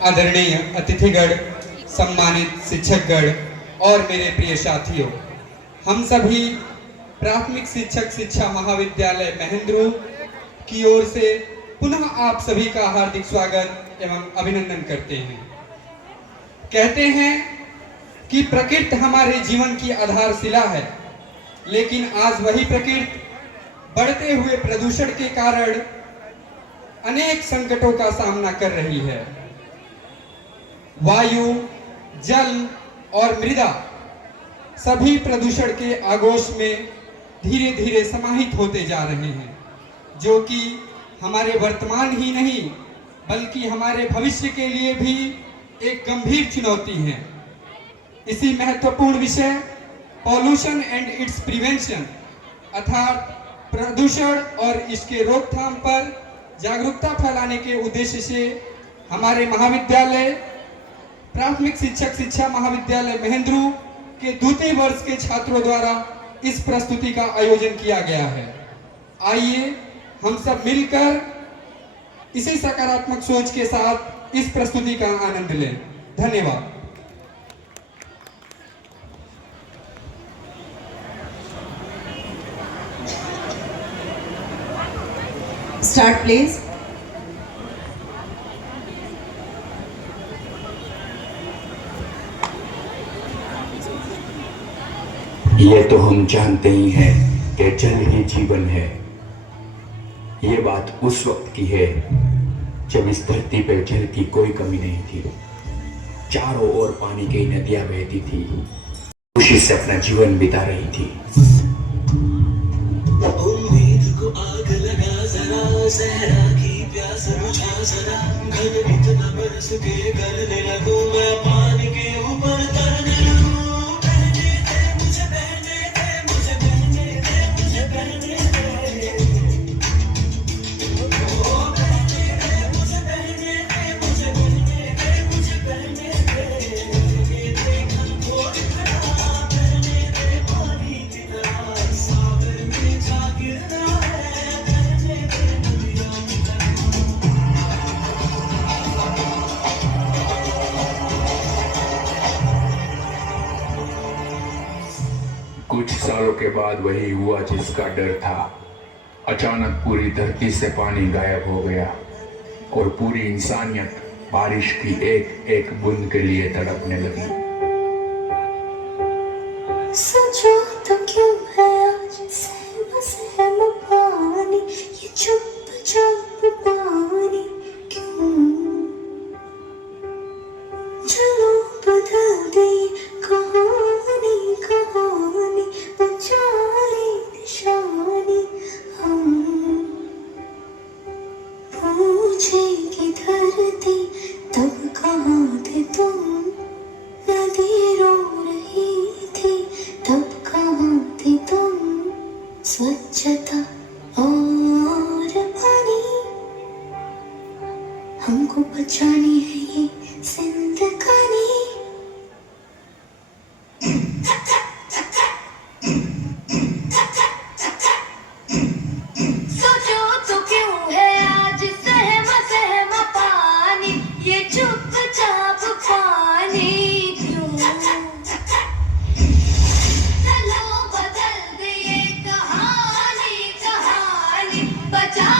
आदरणीय अतिथिगण, सम्मानित शिक्षकगण और मेरे प्रिय साथियों, हम सभी प्राथमिक शिक्षक शिक्षा महाविद्यालय महेंद्रू की ओर से पुनः आप सभी का हार्दिक स्वागत एवं अभिनंदन करते हैं। कहते हैं कि प्रकृति हमारे जीवन की आधारशिला है, लेकिन आज वही प्रकृति बढ़ते हुए प्रदूषण के कारण अनेक संकटों का सामना कर रही है। वायु, जल और मृदा सभी प्रदूषण के आगोश में धीरे धीरे समाहित होते जा रहे हैं, जो कि हमारे वर्तमान ही नहीं बल्कि हमारे भविष्य के लिए भी एक गंभीर चुनौती है। इसी महत्वपूर्ण विषय पॉल्यूशन एंड इट्स प्रिवेंशन अर्थात प्रदूषण और इसके रोकथाम पर जागरूकता फैलाने के उद्देश्य से हमारे महाविद्यालय प्राथमिक शिक्षक शिक्षा महाविद्यालय महेंद्रू के द्वितीय वर्ष के छात्रों द्वारा इस प्रस्तुति का आयोजन किया गया है। आइए हम सब मिलकर इसी सकारात्मक सोच के साथ इस प्रस्तुति का आनंद लें। धन्यवाद। Start please. ये तो हम जानते ही हैं कि जल ही जीवन है। ये बात उस वक्त की है जब इस धरती पर जल की कोई कमी नहीं थी। चारों ओर पानी की नदियां बहती थी, खुशी से अपना जीवन बिता रही थी। उम्मीद को आग लगा जरा, सहरा की प्यास बुझा जरा, घन इतना बरस के गलने लगूं, मैं पानी के ऊपर तरने लगूं। बहने दे मुझे, बहने दे मुझे, बहने दे मुझे, बहने दे। ओ बहने दे मुझे, बहने दे मुझे, बहने दे मुझे, बहने दे। ये देखन थोड़ी खड़ा, बहने दे पानी की तरह, सागर में जा गिरना है, बहने दे नदियां की तरह। कुछ सालों के बाद वही हुआ जिसका डर था। अचानक पूरी धरती से पानी गायब हो गया और पूरी इंसानियत बारिश की एक एक बूंद के लिए तड़पने लगी। सोचो तो क्यों है आज सहम सहम पानी, ये चुपचाप पानी क्यों? चलो बदल दे कहानी, कहानी बचा ले निशानी हम। पूछेगी धरती तब कहाँ थे तुम, नदी रो रही थी तब कहाँ थे तुम। स्वच्छता और पानी हमको बचानी है ये जिंदगानी। सोचो तो क्यों है आज सहम सहम पानी, ये चुपचाप पानी क्यों? चलो बदल दे ये कहानी, कहानी बचा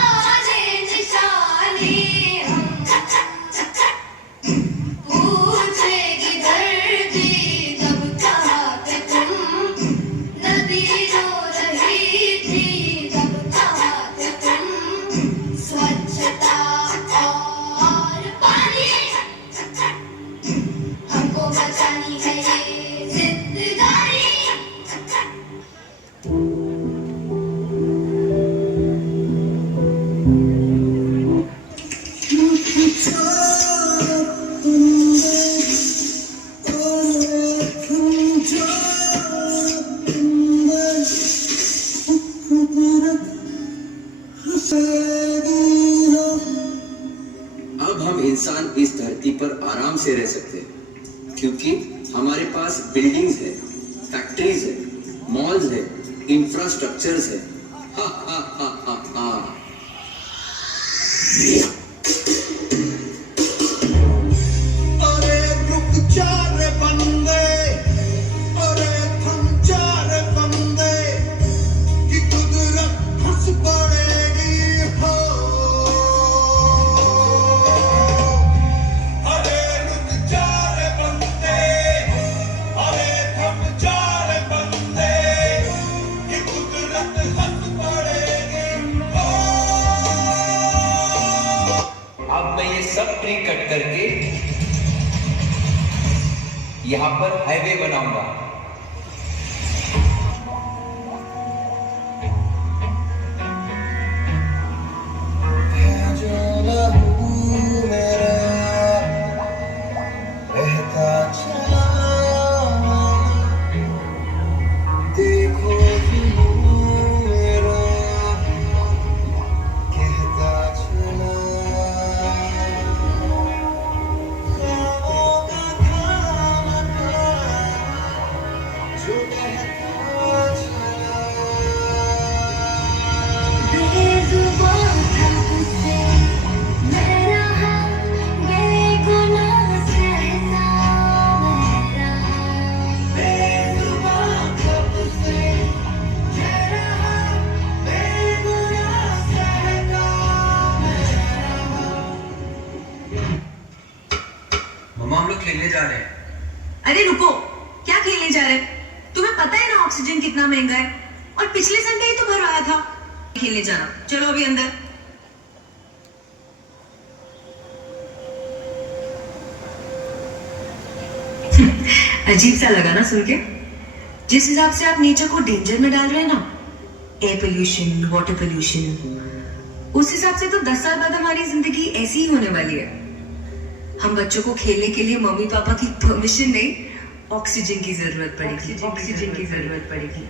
ले निशानी हम। पूछेगी धरती तब कहाँ थे तुम, नदी रो रही थी तब कहाँ थे तुम। स्वच्छता और पानी हमको बचानी है ये जिंदगानी। अब हम इंसान इस धरती पर आराम से रह सकते हैं, क्योंकि हमारे पास बिल्डिंग्स है, फैक्ट्रीज है, मॉल्स है, इंफ्रास्ट्रक्चर्स है। हा हा हा हा हा। अब मैं ये सब ट्री कट करके यहाँ पर हाईवे बनाऊंगा। जो लहू मेरा बहता चला, देखो मेरा कहता चला, जो कहता चला। बेजुबान था तुझसे मैं रहा, बेगुनाह सहसा मैं रहा। बेजुबान था तुझसे मैं रहा, बेगुनाह सहसा मैं रहा। मम्मा हम लोग खेलने जा रहे हैं। अरे रुको, क्या खेलने जा रहे हैं? तुम्हें पता है ना ऑक्सीजन कितना महंगा है, और पिछले संडे ही तो भरवाया था। खेलने जाना, चलो अभी अंदर। अजीब सा लगा ना सुन के? जिस हिसाब से आप नेचर को डेंजर में डाल रहे हैं ना, एयर पोल्यूशन, वाटर पोल्यूशन, उस हिसाब से तो 10 साल बाद हमारी जिंदगी ऐसी ही होने वाली है। हम बच्चों को खेलने के लिए मम्मी पापा की परमिशन नहीं, ऑक्सीजन की जरूरत पड़ेगी। ऑक्सीजन की जरूरत पड़ेगी।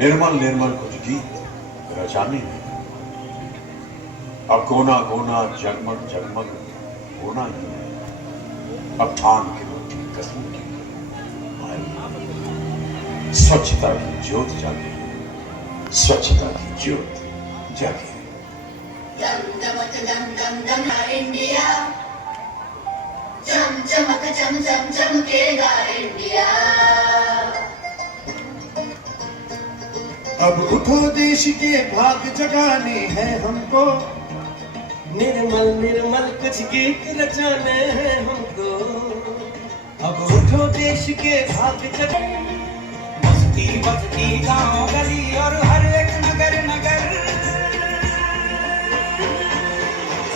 निर्मल निर्मल कुछ गीत रचाने हैं, अब कोना कोना जगमग जगमग होना ही है। अब ठान के रोटी कसम की आई, स्वच्छता की ज्योत जागे, स्वच्छता की ज्योत जागे। Dum dum dum dum dum India, jam jamak jam jam jamkega India. अब उठो देश के भाग जगाने हैं हमको, निर्मल निर्मल कुछ गीत रचाने हैं हमको। अब उठो देश के भाग जगाने, बस्ती बस्ती गांव गली और हर एक नगर नगर,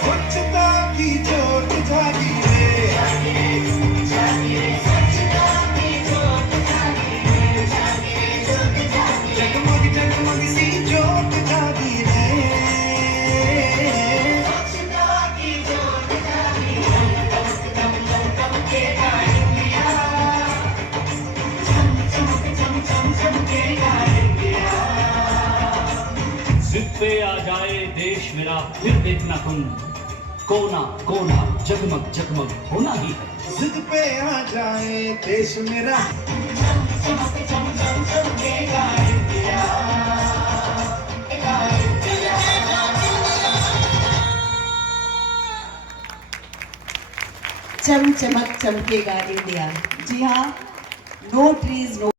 स्वच्छता की ज्योत जागी रे, जगमग जगमग सी ज्योत जागी रे, जिद पे आ जाए देश मेरा फिर देखना तुम, कोना कोना जगमग जगमग होना ही है। जिद पे आ जाए देश मेरा, चम चमक चमकेगा इंडिया। जी हाँ, नो ट्रीज नो